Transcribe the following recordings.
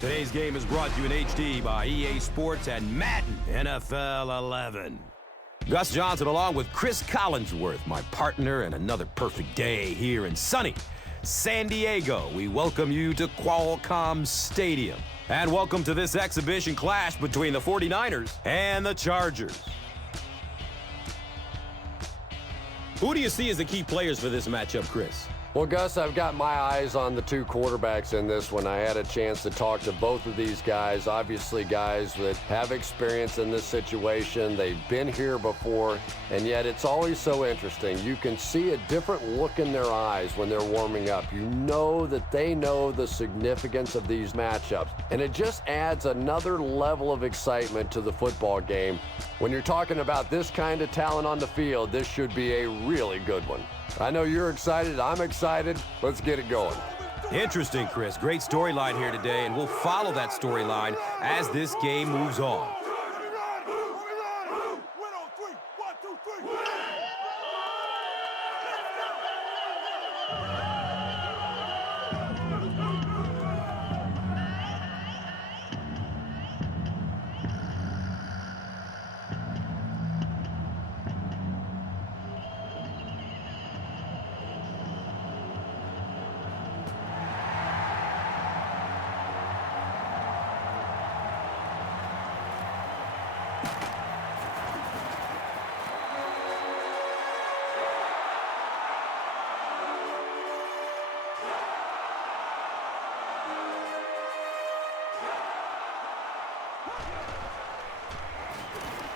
Today's game is brought to you in HD by EA Sports and Madden NFL 11. Gus Johnson along with Chris Collinsworth, my partner, and another perfect day here in sunny San Diego. We welcome you to Qualcomm Stadium. And welcome to this exhibition clash between the 49ers and the Chargers. Who do you see as the key players for this matchup, Chris? Well, Gus, I've got my eyes on the two quarterbacks in this one. I had a chance to talk to both of these guys, obviously guys that have experience in this situation. They've been here before, and yet it's always so interesting. You can see a different look in their eyes when they're warming up. You know that they know the significance of these matchups, and it just adds another level of excitement to the football game. When you're talking about this kind of talent on the field, this should be a really good one. I know you're excited. I'm excited. Let's get it going. Interesting, Chris. Great storyline here today, and we'll follow that storyline as this game moves on.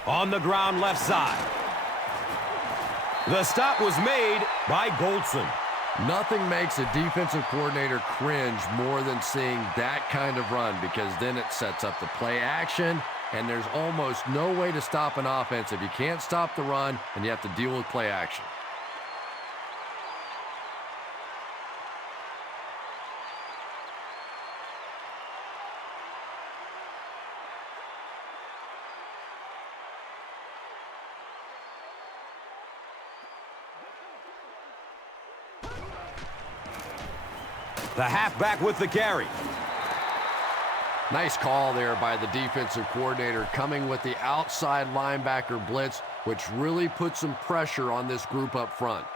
On the ground left side. The stop was made by Goldson. Nothing makes a defensive coordinator cringe more than seeing that kind of run, because then it sets up the play action, and there's almost no way to stop an offense if you can't stop the run and you have to deal with play action. The halfback with the carry. Nice call there by the defensive coordinator, coming with the outside linebacker blitz, which really put some pressure on this group up front.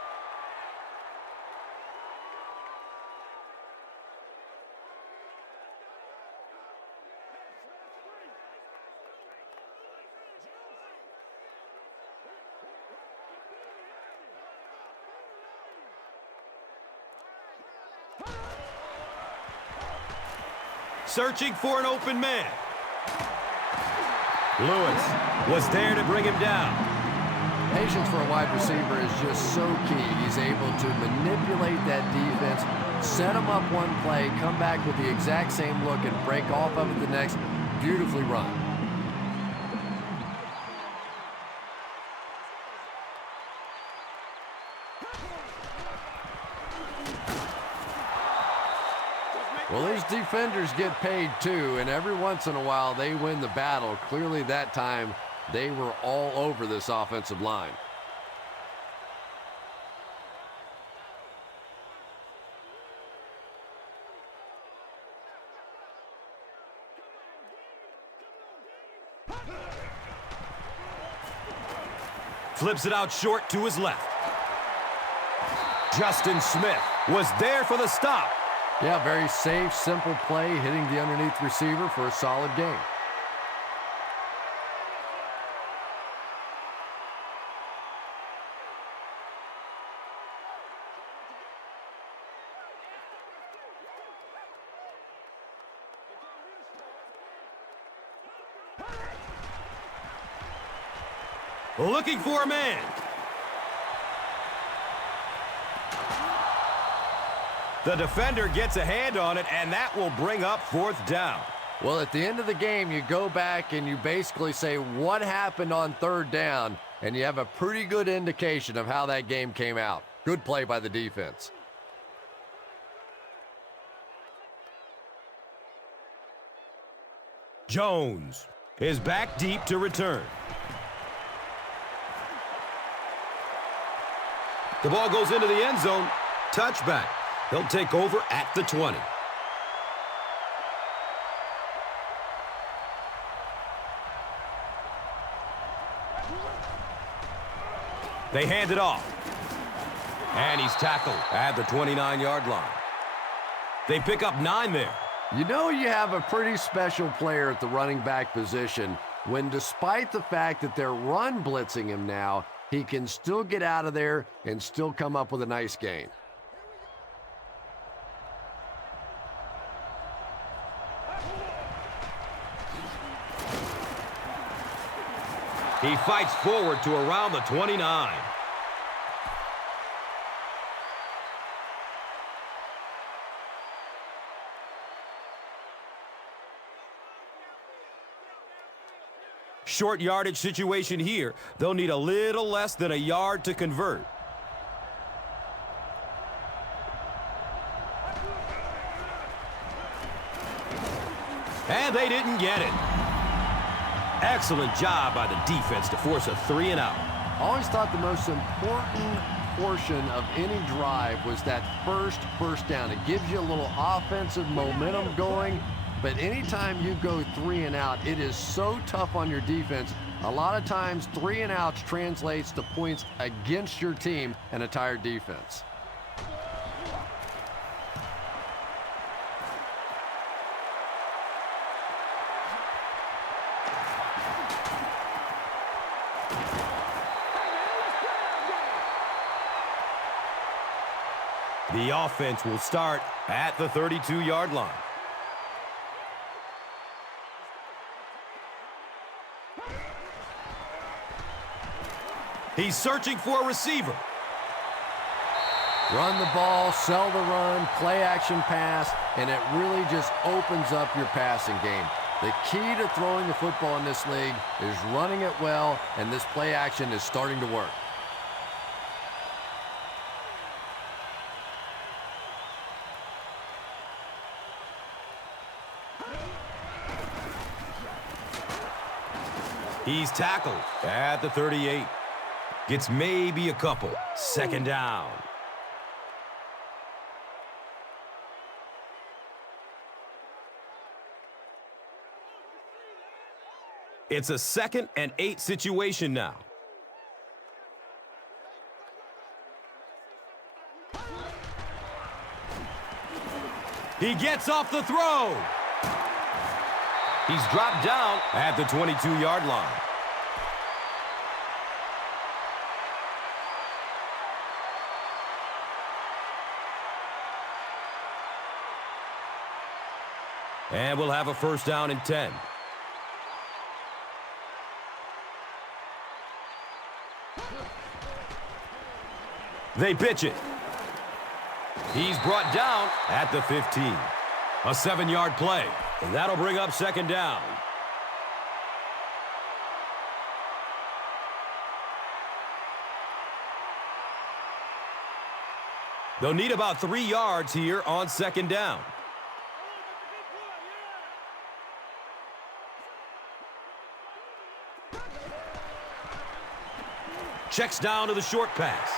Searching for an open man. Lewis was there to bring him down. Patience for a wide receiver is just so key. He's able to manipulate that defense, set them up one play, come back with the exact same look, and break off of it the next. Beautifully run. Well, these defenders get paid too, and every once in a while they win the battle. Clearly that time they were all over this offensive line. Flips it out short to his left. Justin Smith was there for the stop. Yeah, very safe, simple play, hitting the underneath receiver for a solid gain. Looking for a man. The defender gets a hand on it, and that will bring up fourth down. Well, at the end of the game, you go back and you basically say what happened on third down, and you have a pretty good indication of how that game came out. Good play by the defense. Jones is back deep to return. The ball goes into the end zone. Touchback. He'll take over at the 20. They hand it off. And he's tackled at the 29-yard line. They pick up 9 there. You know you have a pretty special player at the running back position when, despite the fact that they're run blitzing him now, he can still get out of there and still come up with a nice gain. He fights forward to around the 29. Short yardage situation here. They'll need a little less than a yard to convert. And they didn't get it. Excellent job by the defense to force a 3-and-out. I always thought the most important portion of any drive was that first down. It gives you a little offensive momentum going, but anytime you go 3-and-out, it is so tough on your defense. A lot of times 3-and-outs translates to points against your team and a tired defense. The offense will start at the 32-yard line. He's searching for a receiver. Run the ball, sell the run, play action pass, and it really just opens up your passing game. The key to throwing the football in this league is running it well, and this play action is starting to work. He's tackled at the 38. Gets maybe a couple. Second down. It's a 2nd and 8 situation now. He gets off the throw. He's dropped down at the 22-yard line. And we'll have a first down and 10. They pitch it. He's brought down at the 15. A 7-yard play. And that'll bring up second down. They'll need about 3 yards here on second down. Checks down to the short pass.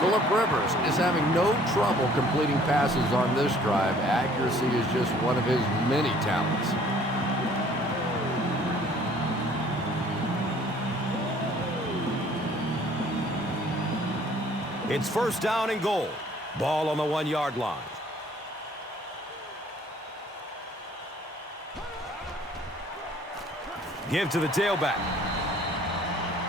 Phillip Rivers is having no trouble completing passes on this drive. Accuracy is just one of his many talents. It's first down and goal. Ball on the 1-yard line. Give to the tailback.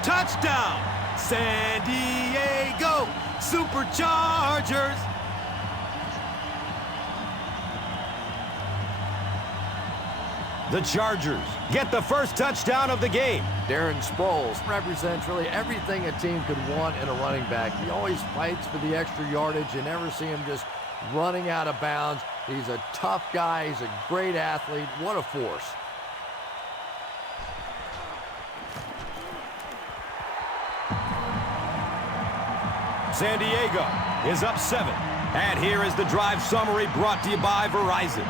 Touchdown! San Diego Superchargers! The Chargers get the first touchdown of the game. Darren Sproles represents really everything a team could want in a running back. He always fights for the extra yardage. You never see him just running out of bounds. He's a tough guy. He's a great athlete. What a force. San Diego is up 7. And here is the drive summary brought to you by Verizon.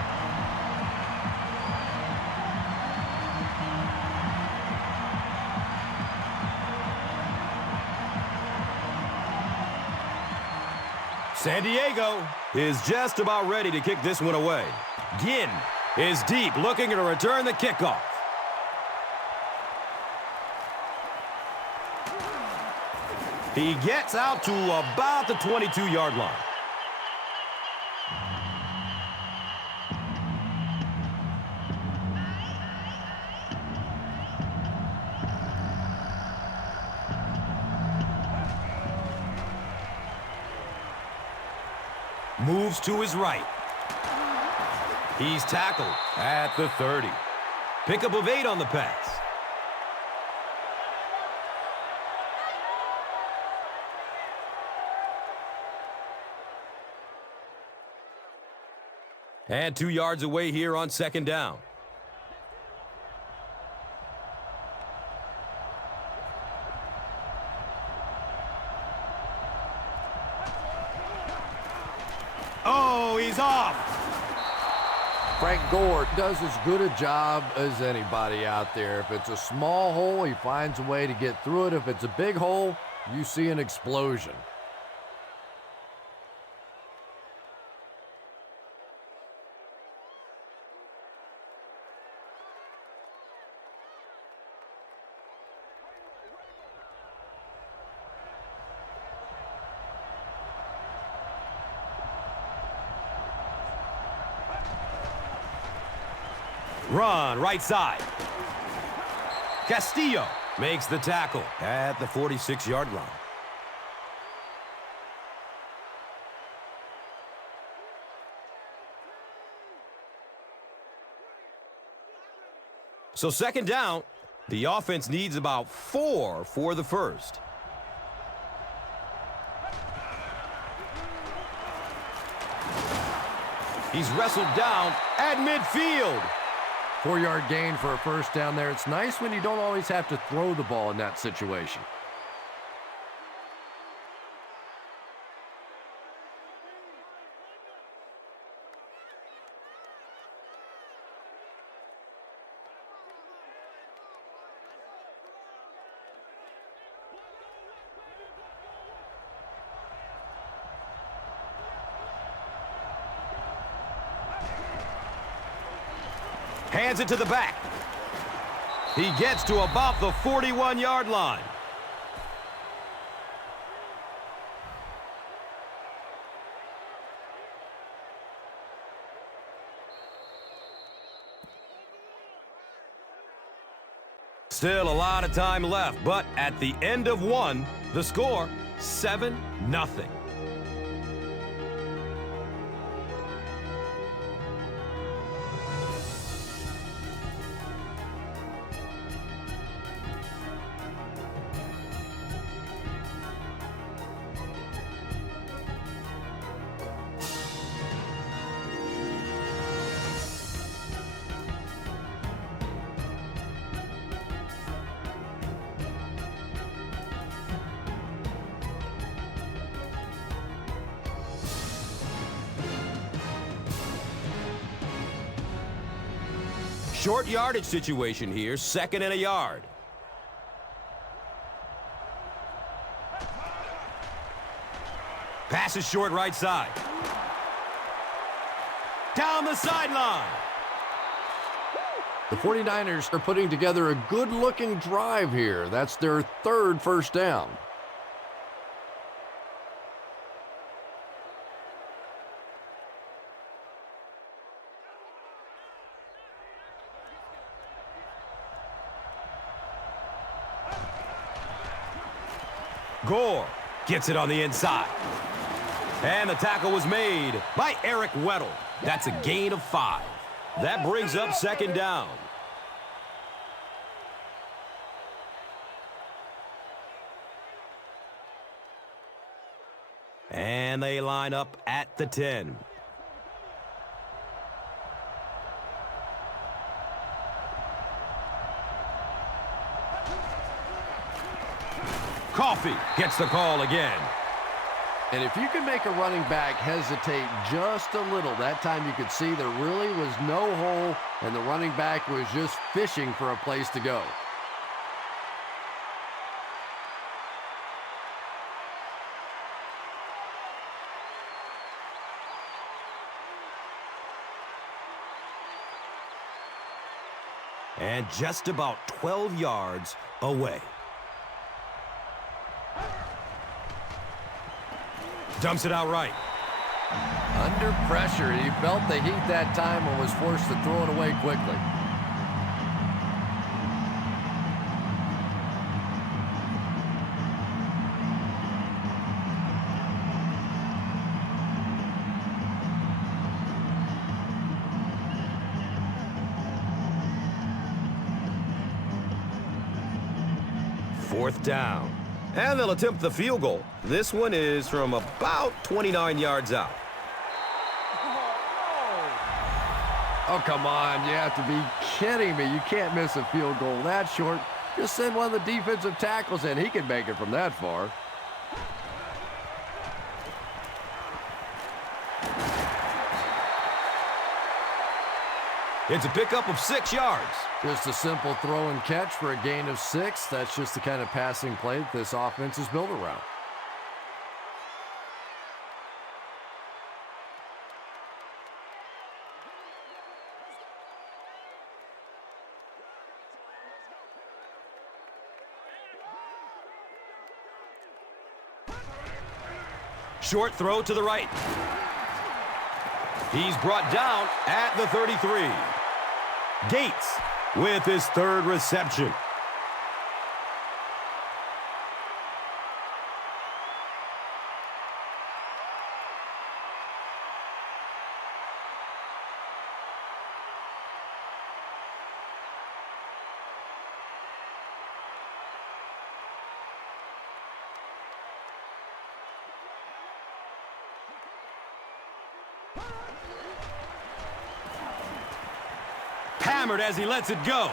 San Diego is just about ready to kick this one away. Ginn is deep, looking to return the kickoff. He gets out to about the 22-yard line. Moves to his right. He's tackled at the 30. Pickup of 8 on the pass. And 2 yards away here on second down. Oh, he's off. Frank Gore does as good a job as anybody out there. If it's a small hole, he finds a way to get through it. If it's a big hole, you see an explosion. Run, right side. Castillo makes the tackle at the 46-yard line. So second down, the offense needs about 4 for the first. He's wrestled down at midfield. 4-yard gain for a first down there. It's nice when you don't always have to throw the ball in that situation. Hands it to the back. He gets to about the 41-yard line. Still a lot of time left, but at the end of one, the score 7-0. Short yardage situation here, 2nd and a yard. Pass is short right side. Down the sideline. The 49ers are putting together a good-looking drive here. That's their 3rd first down. Gore gets it on the inside. And the tackle was made by Eric Weddle. That's a gain of 5. That brings up second down. And they line up at the 10. Coffee gets the call again. And if you can make a running back hesitate just a little, that time you could see there really was no hole, and the running back was just fishing for a place to go. And just about 12 yards away. Dumps it out right. Under pressure, he felt the heat that time and was forced to throw it away quickly. Fourth down. And they'll attempt the field goal. This one is from about 29 yards out. Oh, come on. You have to be kidding me. You can't miss a field goal that short. Just send one of the defensive tackles in. He can make it from that far. It's a pickup of 6 yards. Just a simple throw and catch for a gain of 6. That's just the kind of passing play that this offense is built around. Short throw to the right. He's brought down at the 33. Gates with his third reception. Hammered as he lets it go.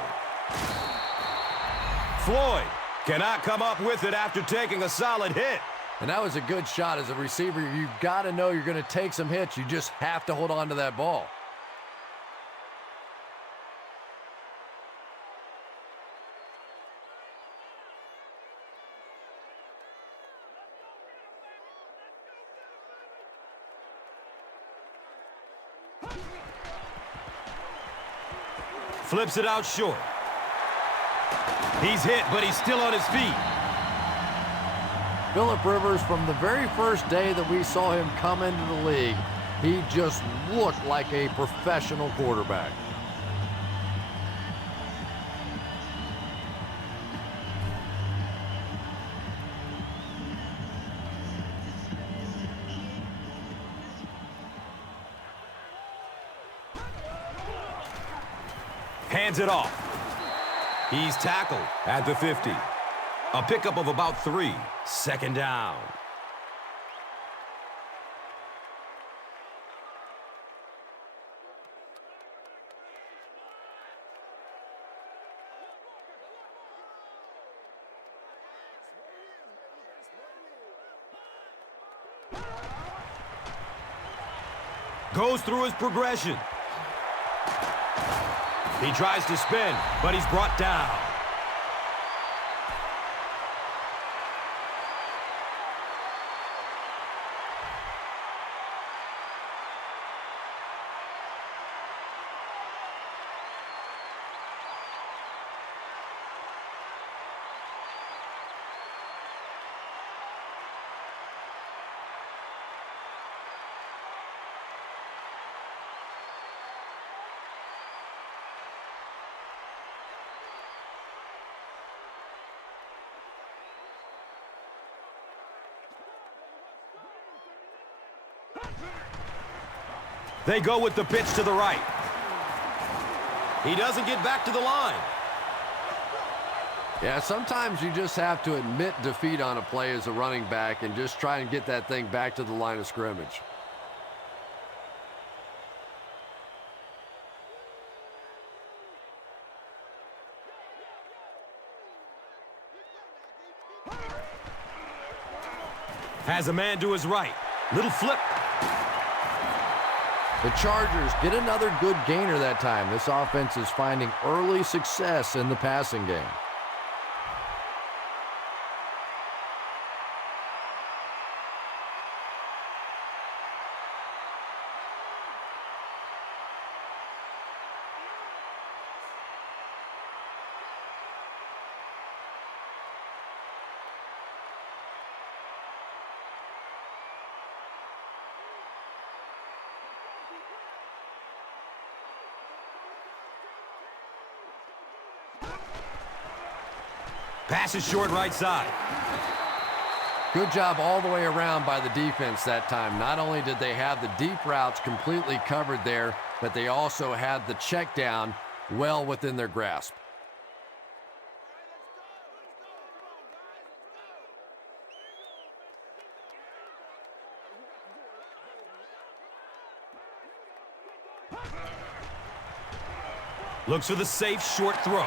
Floyd cannot come up with it after taking a solid hit. And that was a good shot. As a receiver, you've got to know you're going to take some hits. You just have to hold on to that ball. Flips it out short. He's hit, but he's still on his feet. Phillip Rivers, from the very first day that we saw him come into the league, he just looked like a professional quarterback. Hands it off. He's tackled at the 50. A pickup of about 3. Second down. Goes through his progression. He tries to spin, but he's brought down. They go with the pitch to the right. He doesn't get back to the line. Yeah, sometimes you just have to admit defeat on a play as a running back and just try and get that thing back to the line of scrimmage. Has a man to his right. Little flip. The Chargers get another good gainer that time. This offense is finding early success in the passing game. Pass is short right side. Good job all the way around by the defense that time. Not only did they have the deep routes completely covered there, but they also had the check down well within their grasp. Looks for the safe short throw.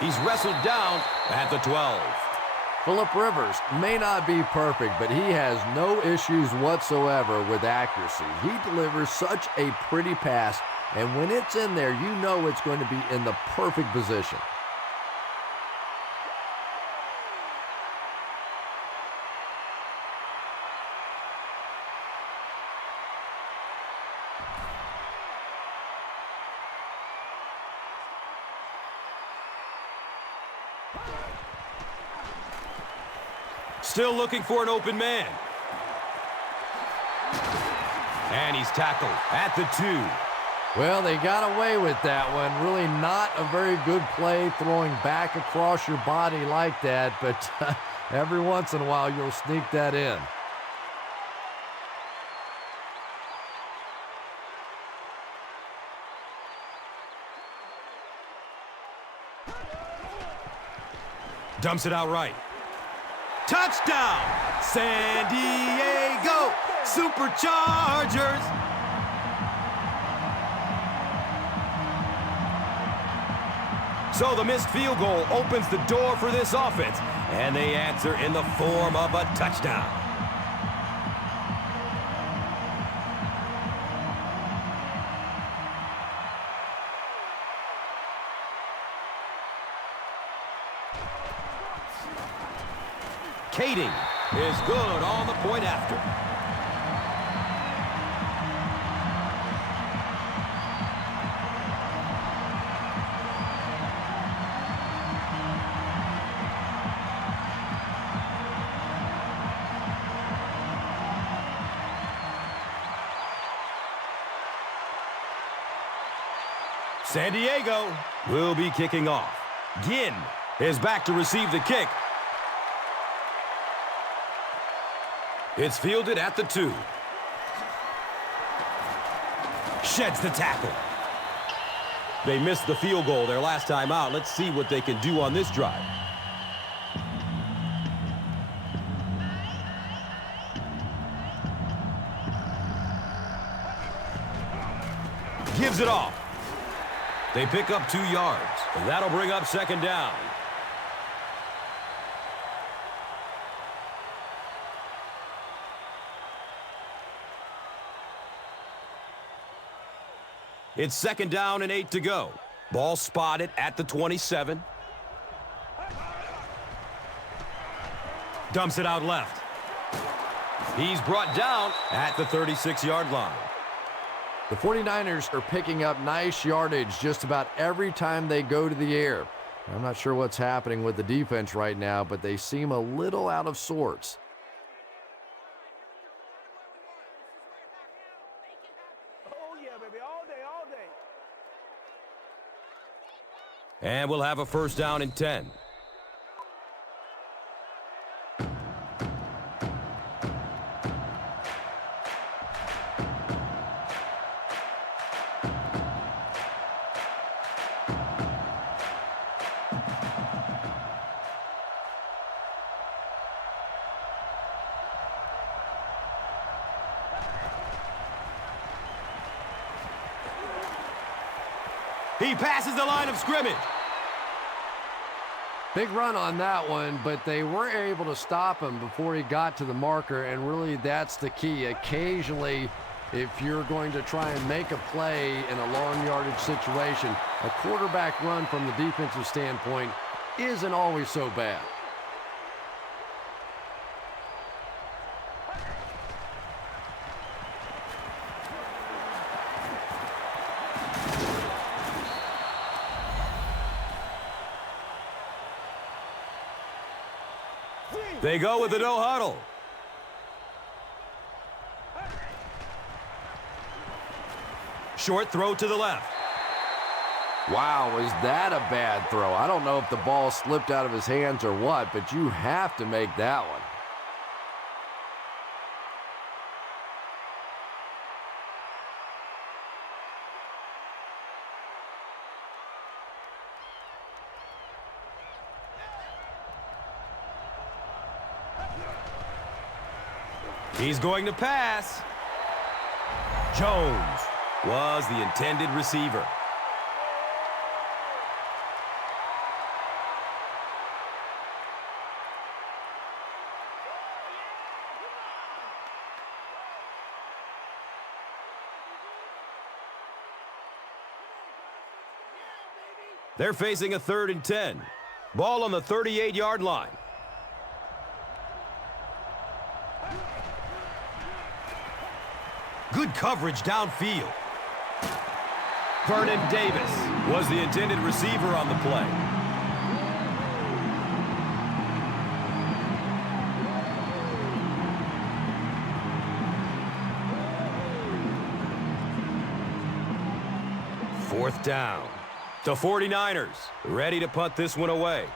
He's wrestled down at the 12. Phillip Rivers may not be perfect, but he has no issues whatsoever with accuracy. He delivers such a pretty pass, and when it's in there, you know it's going to be in the perfect position. Still looking for an open man. And he's tackled at the 2. Well, they got away with that one. Really not a very good play throwing back across your body like that, but every once in a while you'll sneak that in. Dumps it out right. Touchdown! San Diego Superchargers! So the missed field goal opens the door for this offense, and they answer in the form of a touchdown. Kading is good on the point after. San Diego will be kicking off. Ginn is back to receive the kick. It's fielded at the 2. Sheds the tackle. They missed the field goal their last time out. Let's see what they can do on this drive. Gives it off. They pick up 2 yards, and that'll bring up second down. It's second down and 8 to go. Ball spotted at the 27. Dumps it out left. He's brought down at the 36-yard line. The 49ers are picking up nice yardage just about every time they go to the air. I'm not sure what's happening with the defense right now, but they seem a little out of sorts. And we'll have a first down and 10. He passes the line of scrimmage. Big run on that one, but they were able to stop him before he got to the marker, and really that's the key. Occasionally, if you're going to try and make a play in a long yardage situation, a quarterback run from the defensive standpoint isn't always so bad. They go with the no huddle. Short throw to the left. Wow, was that a bad throw? I don't know if the ball slipped out of his hands or what, but you have to make that one. He's going to pass. Jones was the intended receiver. They're facing a 3rd and 10. Ball on the 38-yard line. Good coverage downfield. Vernon Davis was the intended receiver on the play. Fourth down. The 49ers ready to punt this one away.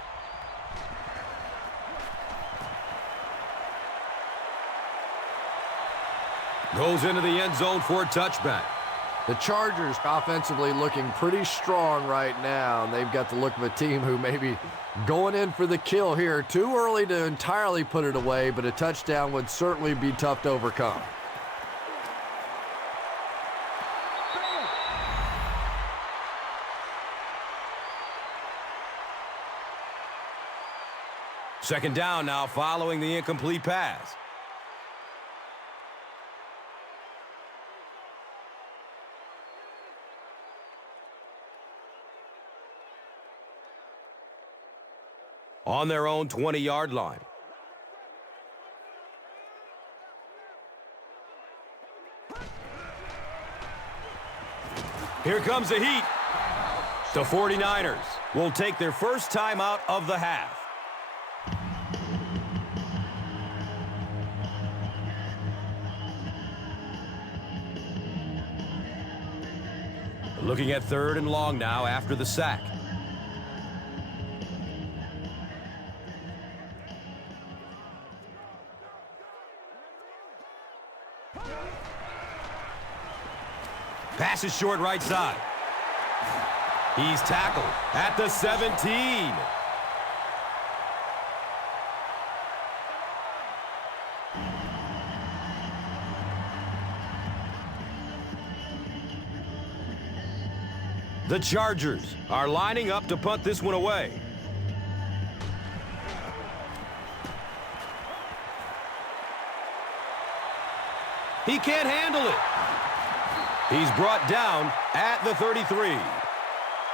Goes into the end zone for a touchback. The Chargers offensively looking pretty strong right now, and they've got the look of a team who may be going in for the kill here. Too early to entirely put it away, but a touchdown would certainly be tough to overcome. Second down now following the incomplete pass. On their own 20-yard line. Here comes the heat. The 49ers will take their first time out of the half. Looking at 3rd and long now after the sack. Pass is short right side. He's tackled at the 17. The Chargers are lining up to punt this one away. He can't handle it. He's brought down at the 33.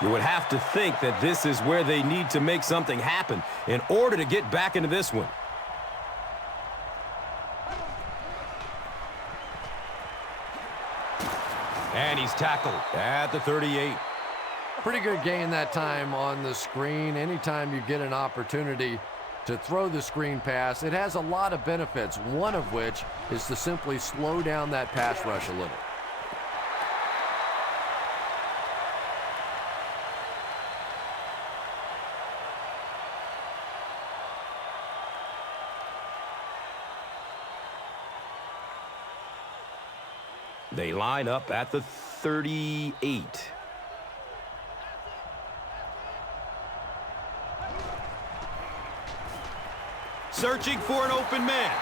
You would have to think that this is where they need to make something happen in order to get back into this one. And he's tackled at the 38. Pretty good gain that time on the screen. Anytime you get an opportunity to throw the screen pass, it has a lot of benefits, one of which is to simply slow down that pass rush a little. They line up at the 38. Searching for an open man.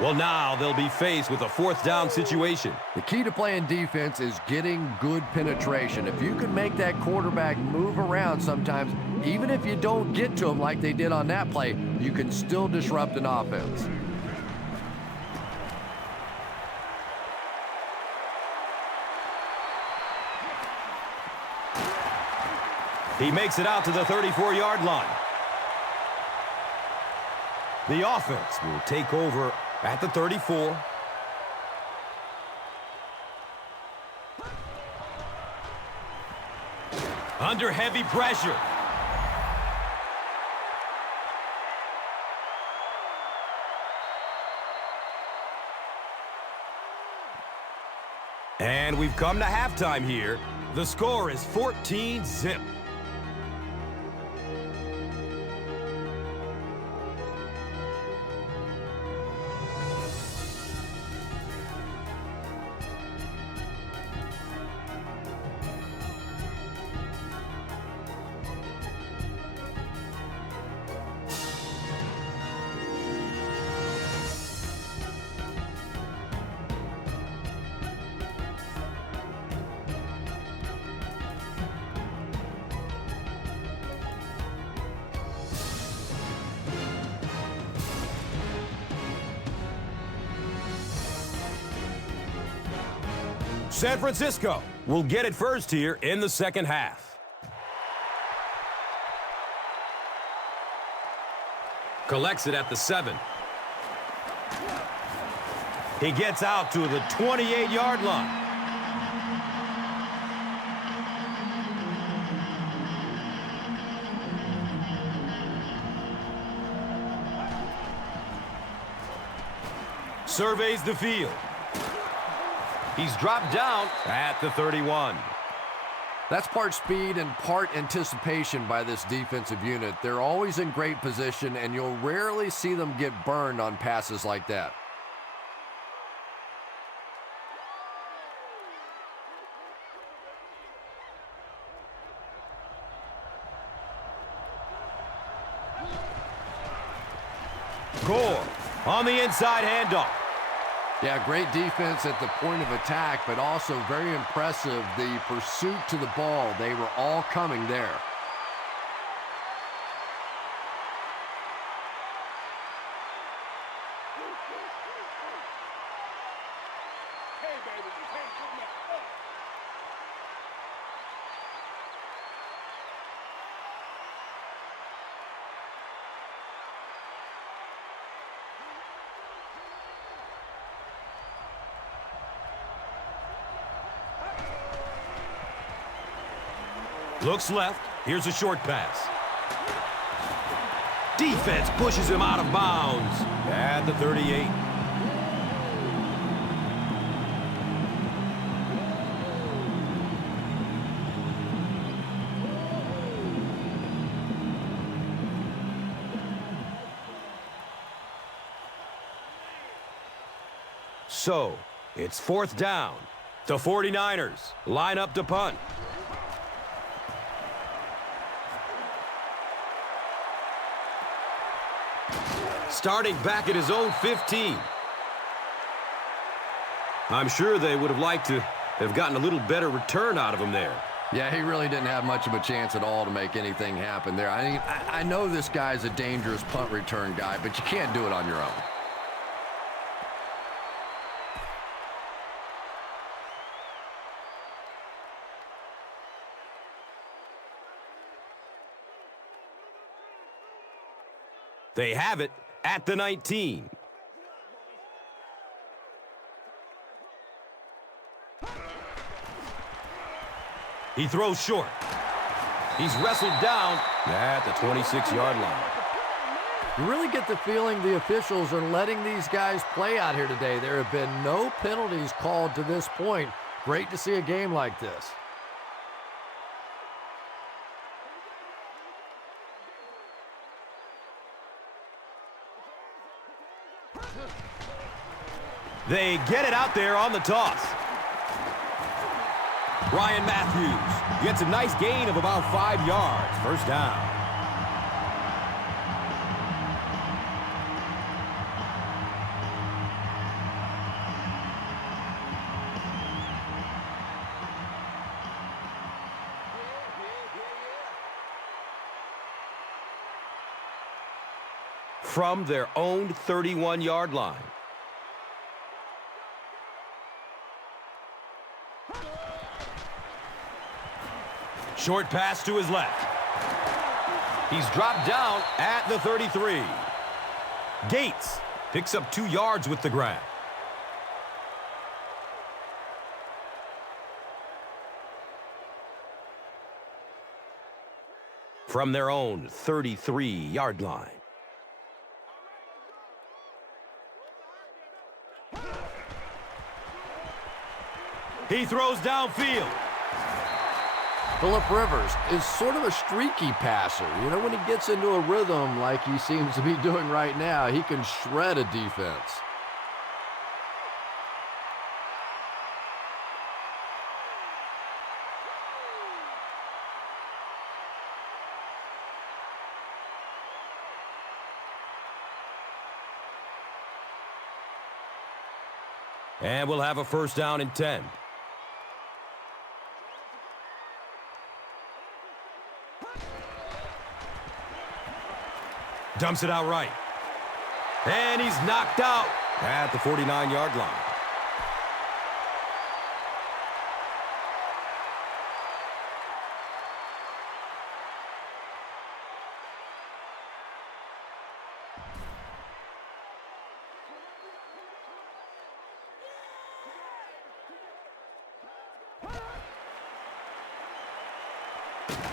Well, now they'll be faced with a 4th down situation. The key to playing defense is getting good penetration. If you can make that quarterback move around sometimes, even if you don't get to him like they did on that play, you can still disrupt an offense. He makes it out to the 34-yard line. The offense will take over at the 34. Under heavy pressure. And we've come to halftime here. The score is 14-zip. San Francisco will get it first here in the second half. Collects it at the 7. He gets out to the 28-yard line. Surveys the field. He's dropped down at the 31. That's part speed and part anticipation by this defensive unit. They're always in great position, and you'll rarely see them get burned on passes like that. Gore on the inside handoff. Yeah, great defense at the point of attack, but also very impressive, the pursuit to the ball. They were all coming there. Looks left. Here's a short pass. Defense pushes him out of bounds at the 38. So, it's fourth down. The 49ers line up to punt. Starting back at his own 15. I'm sure they would have liked to have gotten a little better return out of him there. Yeah, he really didn't have much of a chance at all to make anything happen there. I know this guy's a dangerous punt return guy, but you can't do it on your own. They have it at the 19. He throws short. He's wrestled down at the 26-yard line. You really get the feeling the officials are letting these guys play out here today. There have been no penalties called to this point. Great to see a game like this. They get it out there on the toss. Ryan Matthews gets a nice gain of about 5 yards. First down. From their own 31-yard line. Short pass to his left. He's dropped down at the 33. Gates picks up 2 yards with the grab. From their own 33-yard line. He throws downfield. Phillip Rivers is sort of a streaky passer. You know, when he gets into a rhythm like he seems to be doing right now, he can shred a defense. And we'll have a first down and 10. Dumps it out right. And he's knocked out at the 49-yard line.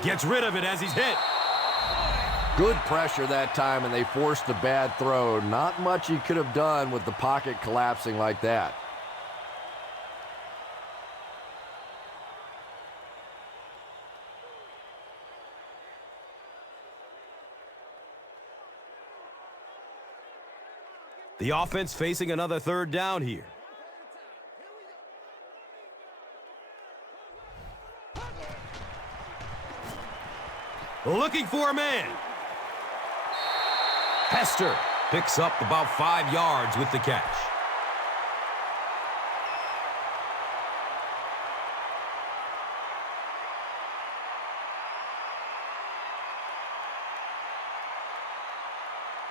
Gets rid of it as he's hit. Good pressure that time, and they forced a bad throw. Not much he could have done with the pocket collapsing like that. The offense facing another third down here. Looking for a man. Hester picks up about 5 yards with the catch.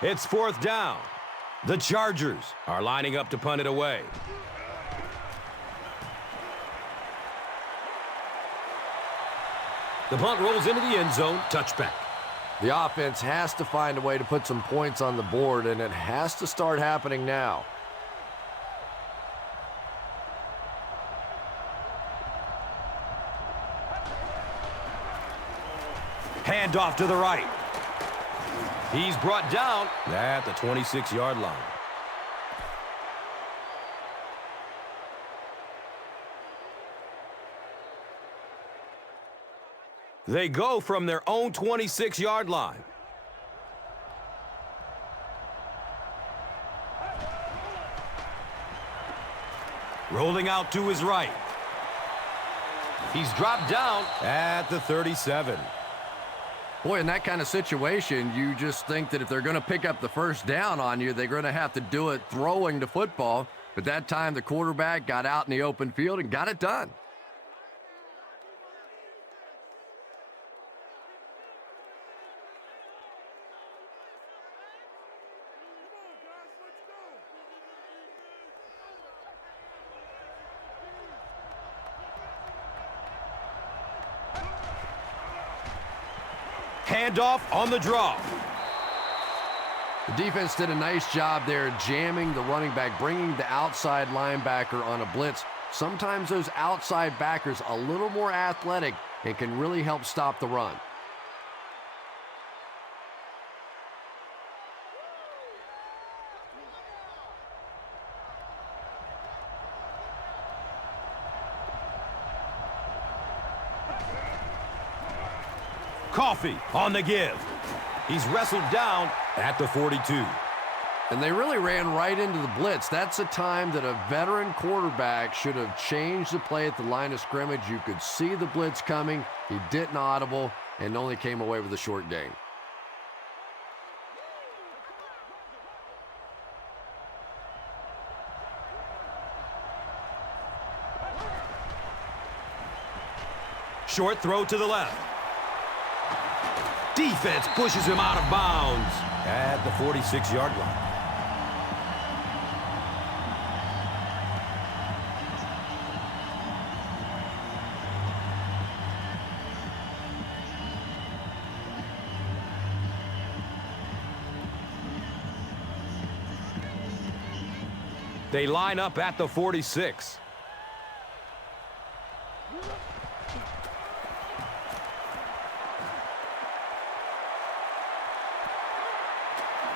It's fourth down. The Chargers are lining up to punt it away. The punt rolls into the end zone. Touchback. The offense has to find a way to put some points on the board, and it has to start happening now. Hand off to the right. He's brought down at the 26-yard line. They go from their own 26-yard line. Rolling out to his right. He's dropped down at the 37. Boy, in that kind of situation, you just think that if they're going to pick up the first down on you, they're going to have to do it throwing the football. But that time, the quarterback got out in the open field and got it done. Handoff on the draw. The defense did a nice job there jamming the running back, bringing the outside linebacker on a blitz. Sometimes those outside backers a little more athletic and can really help stop the run. Coffee on the give. He's wrestled down at the 42. And they really ran right into the blitz. That's a time that a veteran quarterback should have changed the play at the line of scrimmage. You could see the blitz coming. He didn't audible and only came away with a short gain. Short throw to the left. Defense pushes him out of bounds at the 46-yard line. They line up at the 46.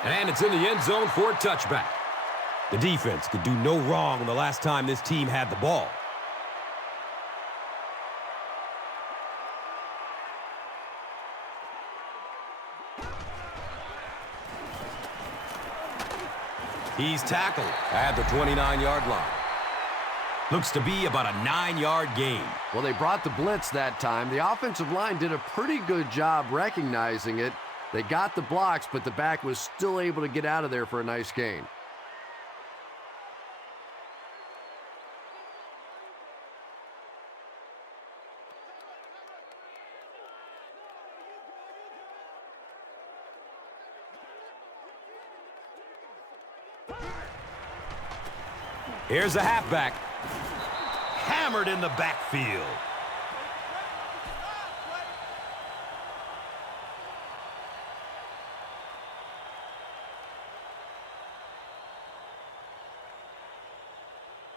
And it's in the end zone for a touchback. The defense could do no wrong the last time this team had the ball. He's tackled at the 29-yard line. Looks to be about a 9-yard gain. Well, they brought the blitz that time. The offensive line did a pretty good job recognizing it. They got the blocks, but the back was still able to get out of there for a nice gain. Here's the halfback. Hammered in the backfield.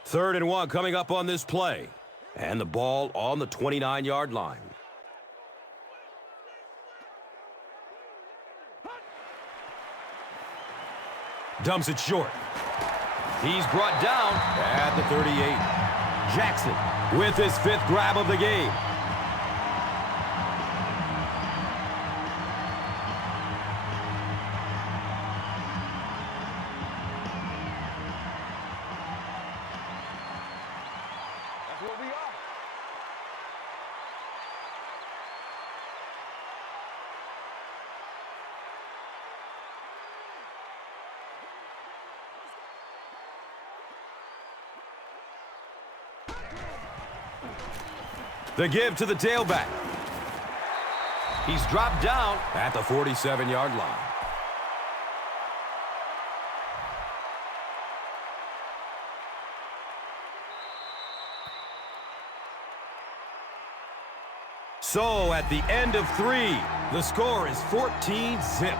Third and 1 coming up on this play. And the ball on the 29-yard line. Dumps it short. He's brought down at the 38. Jackson with his 5th grab of the game. That's what we are. The give to the tailback. He's dropped down at the 47-yard line. So at the end of 3, the score is 14-zip.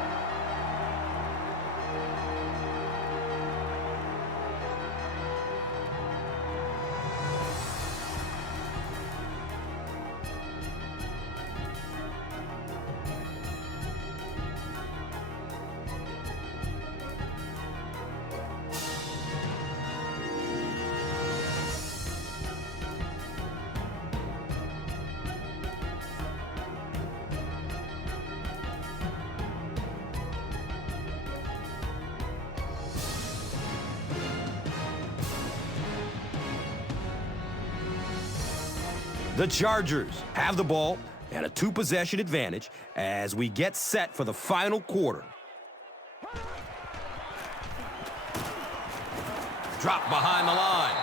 The Chargers have the ball and a 2-possession advantage as we get set for the final quarter. Drop behind the line.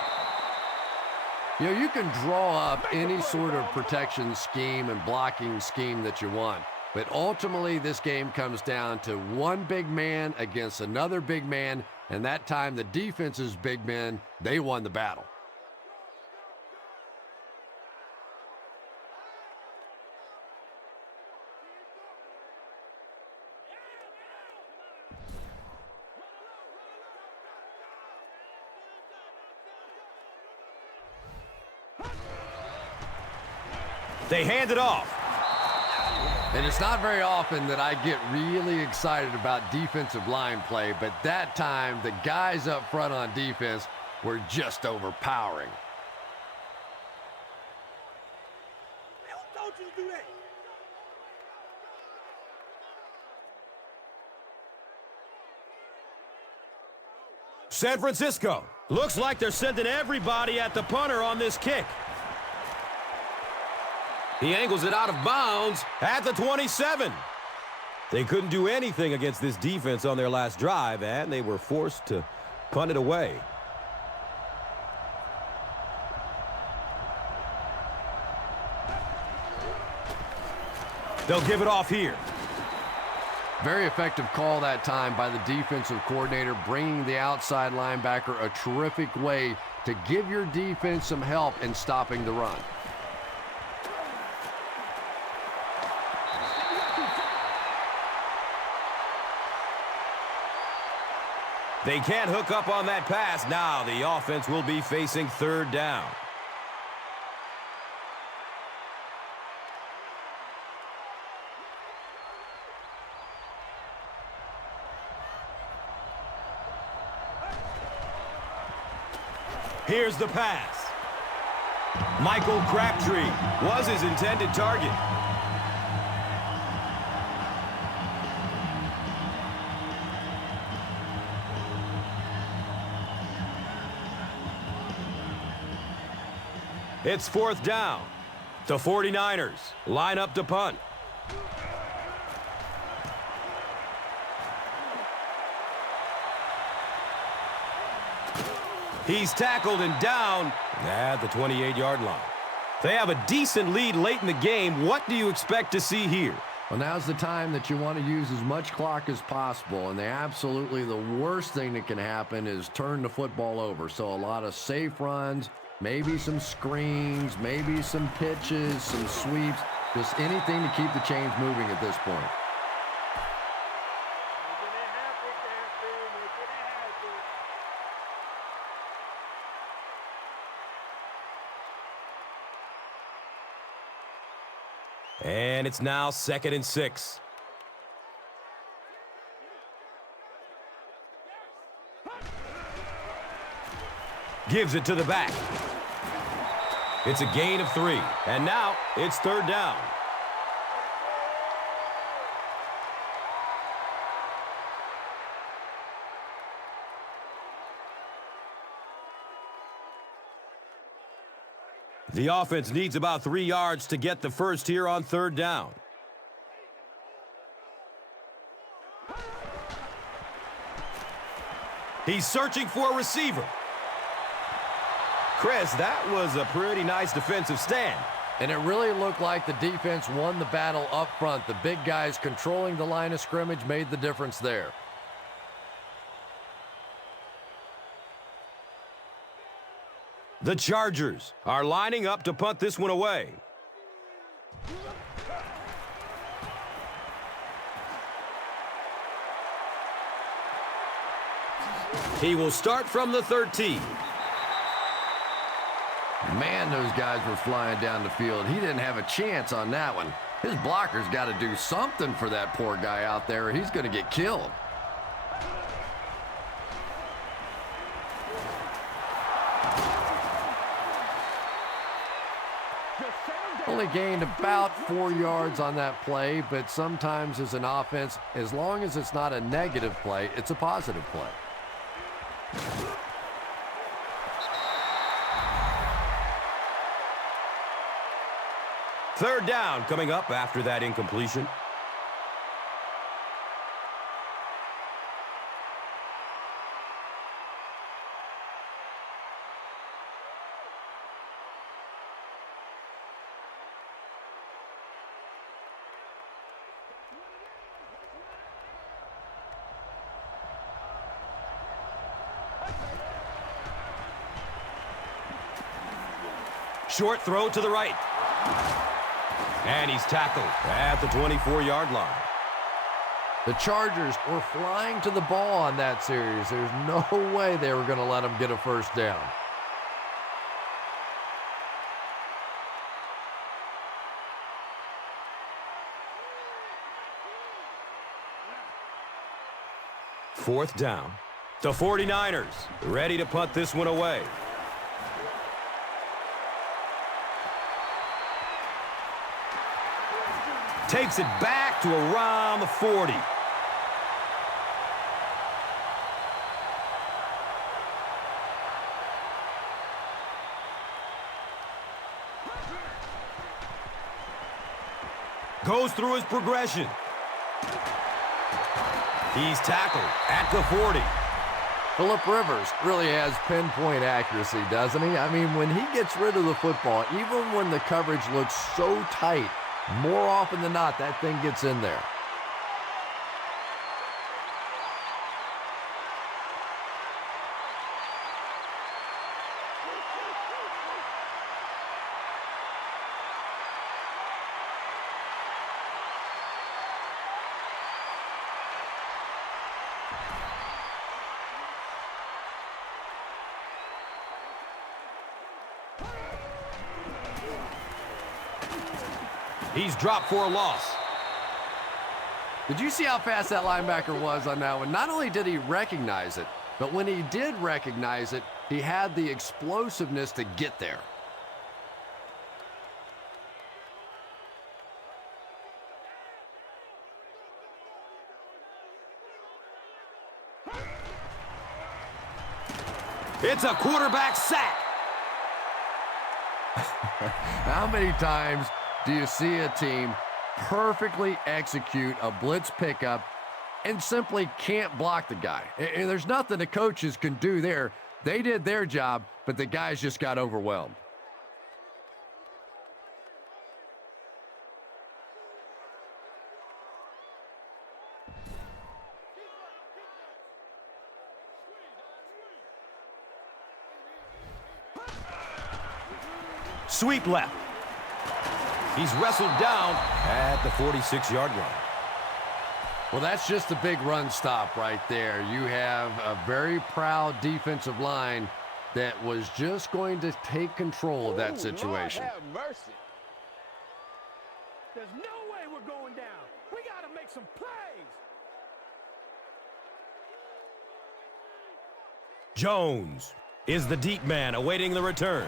You know, you can draw up any sort of protection scheme and blocking scheme that you want, but ultimately this game comes down to one big man against another big man, and that time the defense's big men, they won the battle. They hand it off. And it's not very often that I get really excited about defensive line play, but that time the guys up front on defense were just overpowering. Who told you to do that? San Francisco. Looks like they're sending everybody at the punter on this kick. He angles it out of bounds at the 27. They couldn't do anything against this defense on their last drive, and they were forced to punt it away. They'll give it off here. Very effective call that time by the defensive coordinator, bringing the outside linebacker a terrific way to give your defense some help in stopping the run. They can't hook up on that pass. Now the offense will be facing 3rd down. Here's the pass. Michael Crabtree was his intended target. It's 4th down. The 49ers line up to punt. He's tackled and down at the 28-yard line. They have a decent lead late in the game. What do you expect to see here? Well, now's the time that you want to use as much clock as possible, and absolutely the worst thing that can happen is turn the football over. So a lot of safe runs, maybe some screens, maybe some pitches, some sweeps, just anything to keep the chains moving at this point. And it's now 2nd and 6. Gives it to the back. It's a gain of 3. And now it's 3rd down. The offense needs about 3 yards to get the first here on 3rd down. He's searching for a receiver. Chris, that was a pretty nice defensive stand. And it really looked like the defense won the battle up front. The big guys controlling the line of scrimmage made the difference there. The Chargers are lining up to punt this one away. He will start from the 13. Man, those guys were flying down the field. He didn't have a chance on that one. His blocker's got to do something for that poor guy out there, or he's going to get killed. Only gained about 4 yards on that play, but sometimes as an offense, as long as it's not a negative play, it's a positive play. Third down coming up after that incompletion. Short throw to the right. And he's tackled at the 24-yard line. The Chargers were flying to the ball on that series. There's no way they were going to let them get a first down. Fourth down. The 49ers ready to punt this one away. Takes it back to around the 40. Goes through his progression. He's tackled at the 40. Phillip Rivers really has pinpoint accuracy, doesn't he? I mean, when he gets rid of the football, even when the coverage looks so tight, more often than not, that thing gets in there. He's dropped for a loss. Did you see how fast that linebacker was on that one? Not only did he recognize it, but when he did recognize it, he had the explosiveness to get there. It's a quarterback sack. How many times do you see a team perfectly execute a blitz pickup and simply can't block the guy? And there's nothing the coaches can do there. They did their job, but the guys just got overwhelmed. Sweep left. He's wrestled down at the 46-yard line. Well, that's just a big run stop right there. You have a very proud defensive line that was just going to take control of that situation. Lord have mercy. There's no way we're going down. We got to make some plays. Jones is the deep man awaiting the return.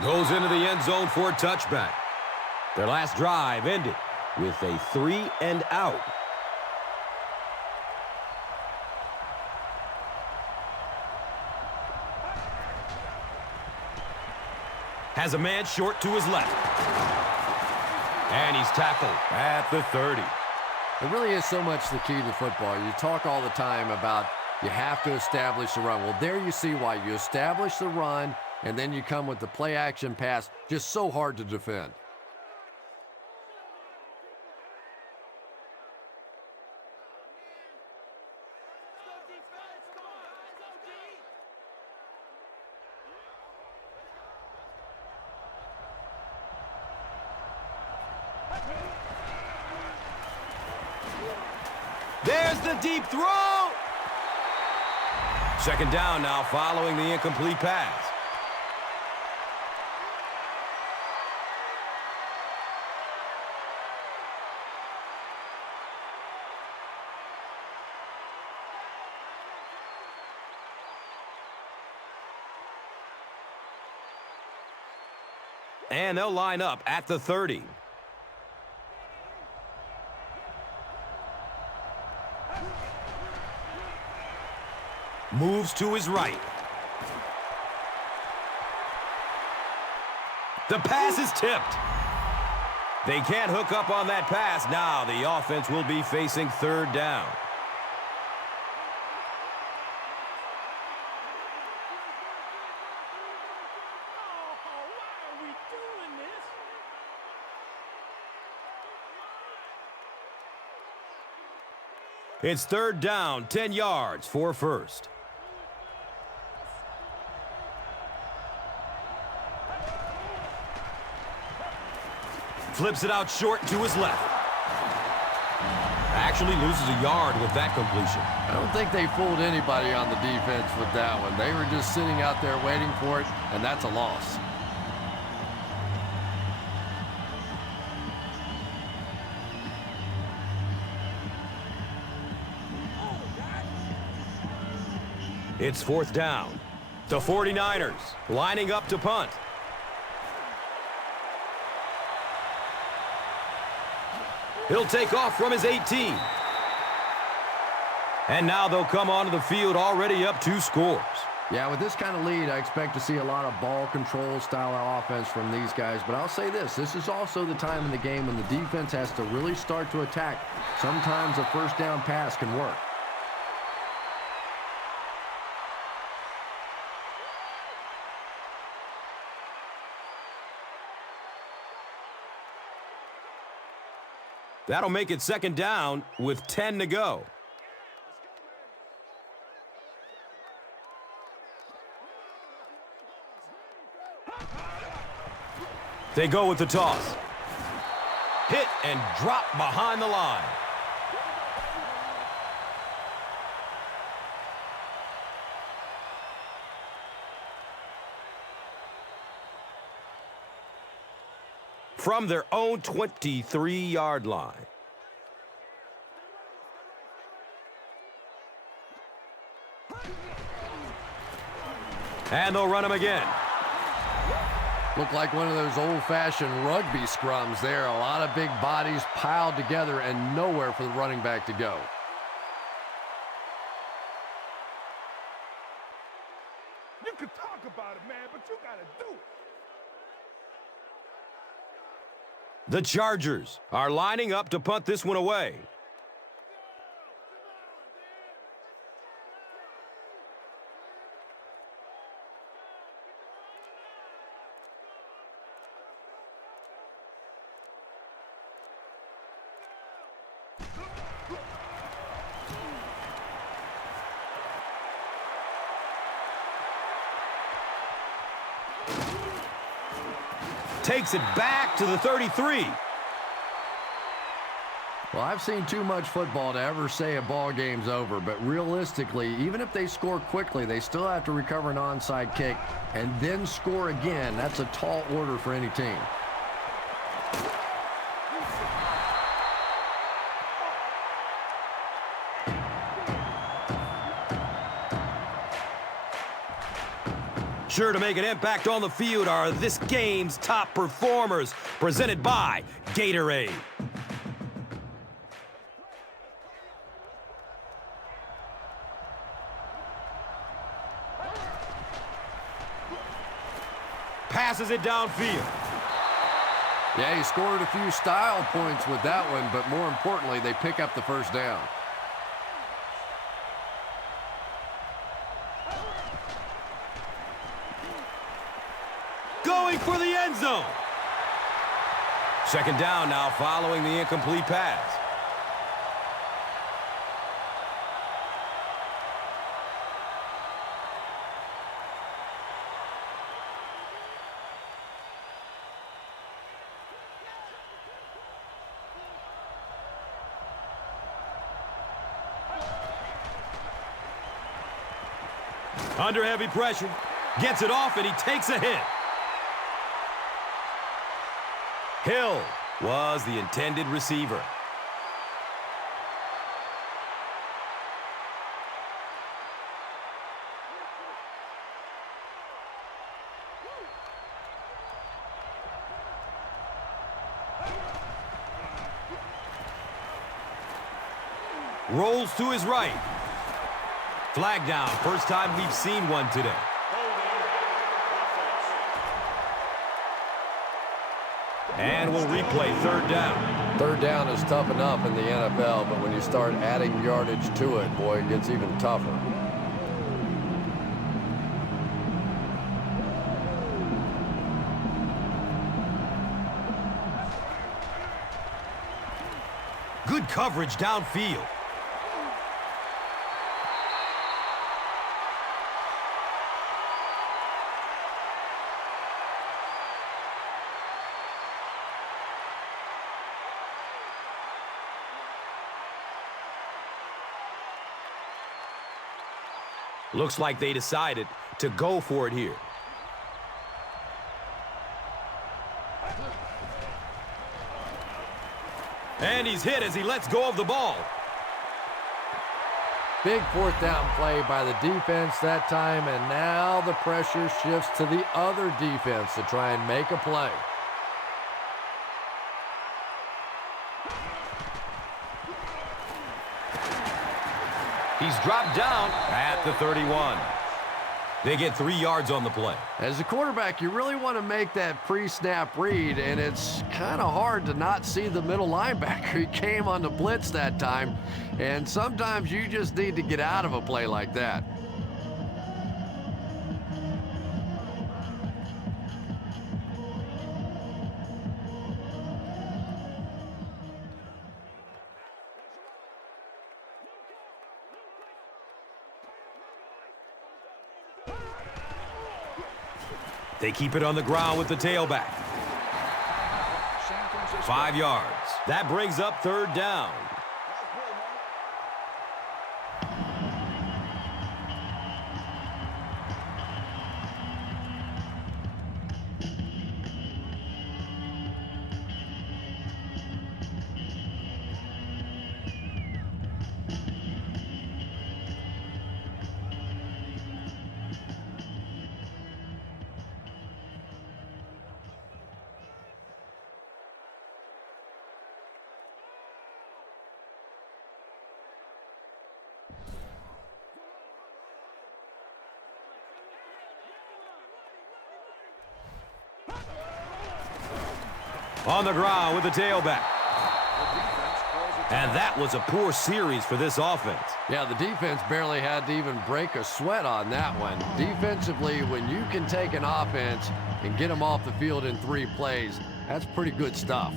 Goes into the end zone for a touchback. Their last drive ended with a 3-and-out. Has a man short to his left. And he's tackled at the 30. It really is so much the key to football. You talk all the time about you have to establish the run. Well, there you see why. You establish the run, and then you come with the play-action pass. Just so hard to defend. There's the deep throw. Second down now following the incomplete pass. And they'll line up at the 30. Moves to his right. The pass is tipped. They can't hook up on that pass. Now the offense will be facing third down. It's third down, 10 yards for first. Flips it out short to his left. Actually loses a yard with that completion. I don't think they fooled anybody on the defense with that one. They were just sitting out there waiting for it, and that's a loss. It's fourth down. The 49ers lining up to punt. He'll take off from his 18. And now they'll come onto the field already up 2 scores. Yeah, with this kind of lead, I expect to see a lot of ball control style of offense from these guys. But I'll say this is also the time in the game when the defense has to really start to attack. Sometimes a first down pass can work. That'll make it second down with 10 to go. They go with the toss. Hit and drop behind the line. From their own 23-yard line. And they'll run him again. Looked like one of those old-fashioned rugby scrums there. A lot of big bodies piled together and nowhere for the running back to go. You can talk about it, man, but you gotta do it. The Chargers are lining up to punt this one away. Takes it back to the 33. Well, I've seen too much football to ever say a ball game's over, but realistically, even if they score quickly, they still have to recover an onside kick and then score again. That's a tall order for any team. Sure to make an impact on the field are this game's top performers, presented by Gatorade. Passes it downfield. Yeah, he scored a few style points with that one, but more importantly, they pick up the first down. Going for the end zone. Second down now following the incomplete pass. Under heavy pressure. Gets it off and he takes a hit. Hill was the intended receiver. Rolls to his right. Flag down. First time we've seen one today. And we'll replay third down. Third down is tough enough in the NFL, but when you start adding yardage to it, boy, it gets even tougher. Good coverage downfield. Looks like they decided to go for it here. And he's hit as he lets go of the ball. Big fourth down play by the defense that time, and now the pressure shifts to the other defense to try and make a play. He's dropped down at the 31. They get 3 yards on the play. As a quarterback, you really want to make that pre-snap read, and it's kind of hard to not see the middle linebacker. He came on the blitz that time, and sometimes you just need to get out of a play like that. They keep it on the ground with the tailback. 5 yards. That brings up third down. On the ground with the tailback. And that was a poor series for this offense. Yeah, the defense barely had to even break a sweat on that one. Defensively, when you can take an offense and get them off the field in 3 plays, that's pretty good stuff.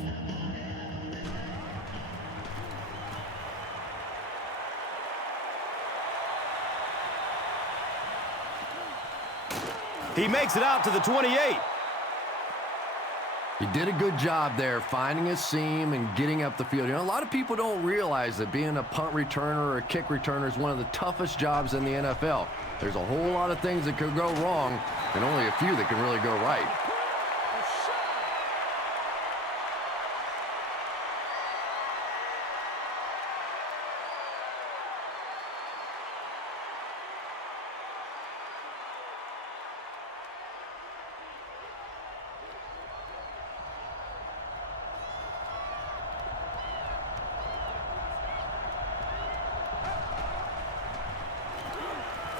He makes it out to the 28. He did a good job there finding a seam and getting up the field. You know, a lot of people don't realize that being a punt returner or a kick returner is one of the toughest jobs in the NFL. There's a whole lot of things that could go wrong and only a few that can really go right.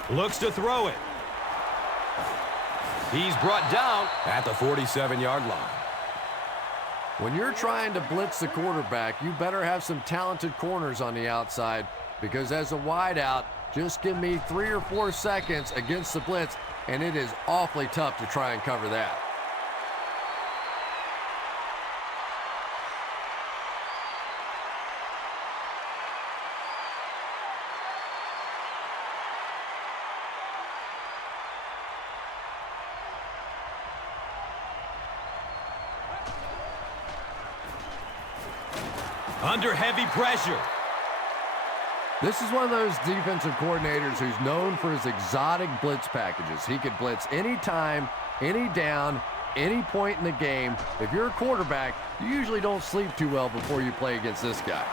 Looks to throw it. He's brought down at the 47-yard line. When you're trying to blitz the quarterback, you better have some talented corners on the outside, because as a wideout, just give me 3 or 4 seconds against the blitz, and it is awfully tough to try and cover that. Under heavy pressure. This is one of those defensive coordinators who's known for his exotic blitz packages. He could blitz any time, any down, any point in the game. If you're a quarterback, you usually don't sleep too well before you play against this guy.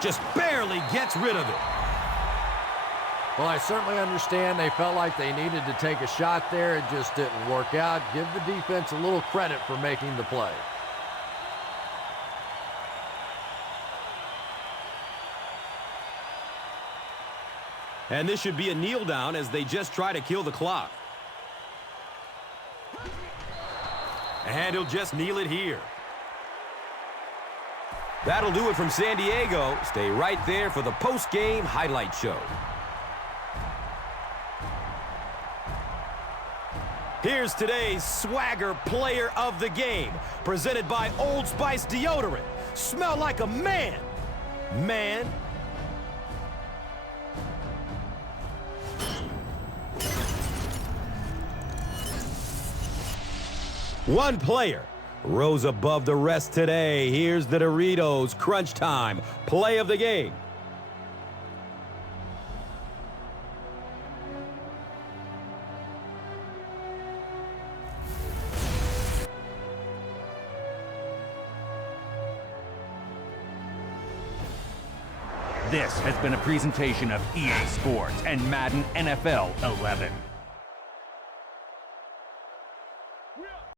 Just barely gets rid of it. Well, I certainly understand they felt like they needed to take a shot there. It just didn't work out. Give the defense a little credit for making the play. And this should be a kneel down as they just try to kill the clock. And he'll just kneel it here. That'll do it from San Diego. Stay right there for the post-game highlight show. Here's today's Swagger Player of the Game, presented by Old Spice Deodorant. Smell like a man. Man. One player rose above the rest today. Here's the Doritos Crunch Time Play of the Game. This has been a presentation of EA Sports and Madden NFL 11.